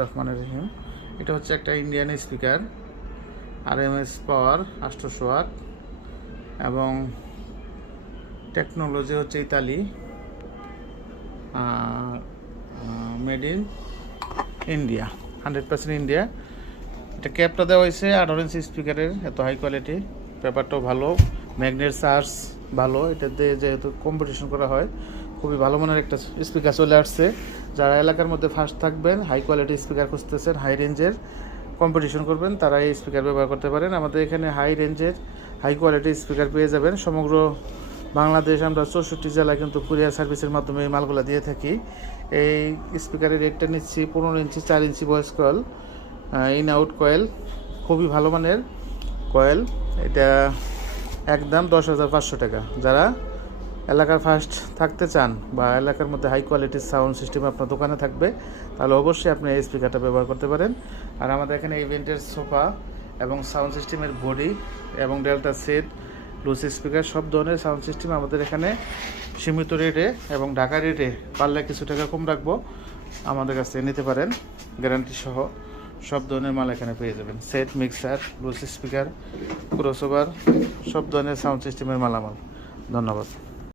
রহমানির রহিম। এটা হচ্ছে একটা ইন্ডিয়ান স্পিকার, RMS পাওয়ার 800 ওয়াট এবং টেকনোলজি হচ্ছে Italy, made in India, 100% India. এটা ক্যাপটা দেওয়া হয়েছে 18 ইঞ্চি স্পিকারের, এত হাই কোয়ালিটি, পেপারটাও ভালো, ম্যাগনেট চার্জ ভালো। এটা দিয়ে যেহেতু কম্পিটিশন করা হয়, খুবই ভালো মানের একটা স্পিকার চলে আসছে। যারা এলাকার মধ্যে ফার্স্ট থাকবেন, হাই কোয়ালিটি স্পিকার খুঁজতেছেন, হাই রেঞ্জের কম্পিটিশন করবেন, তারা এই স্পিকার ব্যবহার করতে পারেন। আমাদের এখানে হাই রেঞ্জের হাই কোয়ালিটি স্পিকার পেয়ে যাবেন সমগ্র বাংলাদেশ। আমরা 64 জেলায় কিন্তু কুরিয়ার সার্ভিসের মাধ্যমে এই মালগুলো দিয়ে থাকি। এই স্পিকারের রেটটা নিচ্ছি 15 inch 4 inch voice coil, in out coil, খুবই ভালো মানের কয়েল। এটা একদম 10,500 টাকা। যারা এলাকার ফার্স্ট থাকতে চান বা এলাকার মধ্যে হাই কোয়ালিটির সাউন্ড সিস্টেম আপনার দোকানে থাকবে, তাহলে অবশ্যই আপনি এই স্পিকারটা ব্যবহার করতে পারেন। আর আমাদের এখানে ইভেন্টের সোফা এবং সাউন্ড সিস্টেমের বডি এবং ডেল্টা সেট, লুসি স্পিকার, সব ধরনের সাউন্ড সিস্টেম আমাদের এখানে সীমিত রেটে এবং ঢাকা রেটে, পারলে কিছু টাকা কম রাখবো, আমাদের কাছে নিতে পারেন। গ্যারান্টি সহ সব ধরনের মাল এখানে পেয়ে যাবেন। Set, mixer, Lucy speaker, crossover, সব ধরনের সাউন্ড সিস্টেমের মালামাল। ধন্যবাদ।